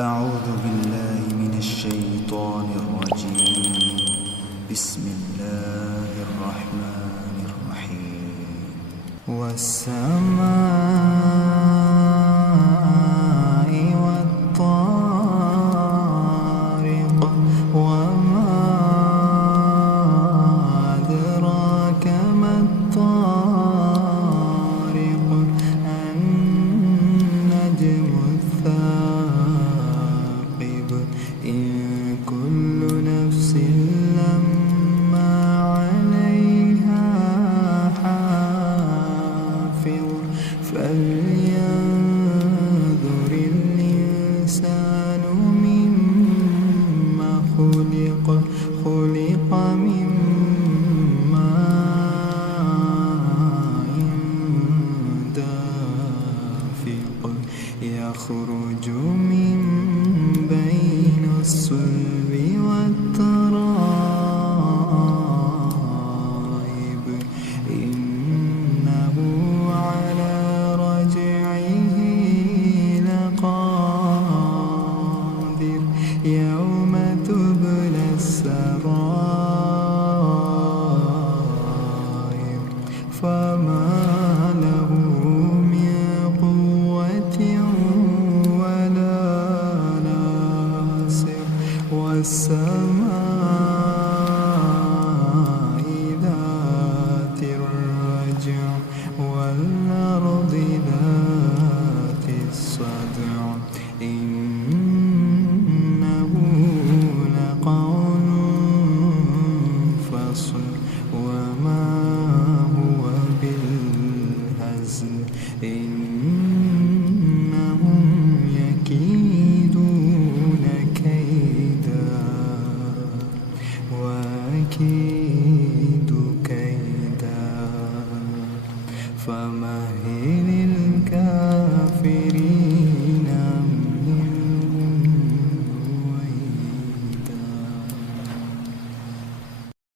أعوذ بالله من الشيطان الرجيم. بسم الله الرحمن الرحيم. والسماء والطارق وما أدراك ما الطارق النجم الثاقب إن كل نفس لما عليها حافظ فلينظر الإنسان مما خلق من ماء دافق يخرج من بين الصلب والترائب إنه على رجعه لقادر يوم تبلى السرائر فما له من قوة ولا ناصر والسماء ذات الرجع والأرض ذات الصدع إنه لقول فصل وما هو بالهزل إنهم يكيدون كيدا وأكيد كيدا فمهل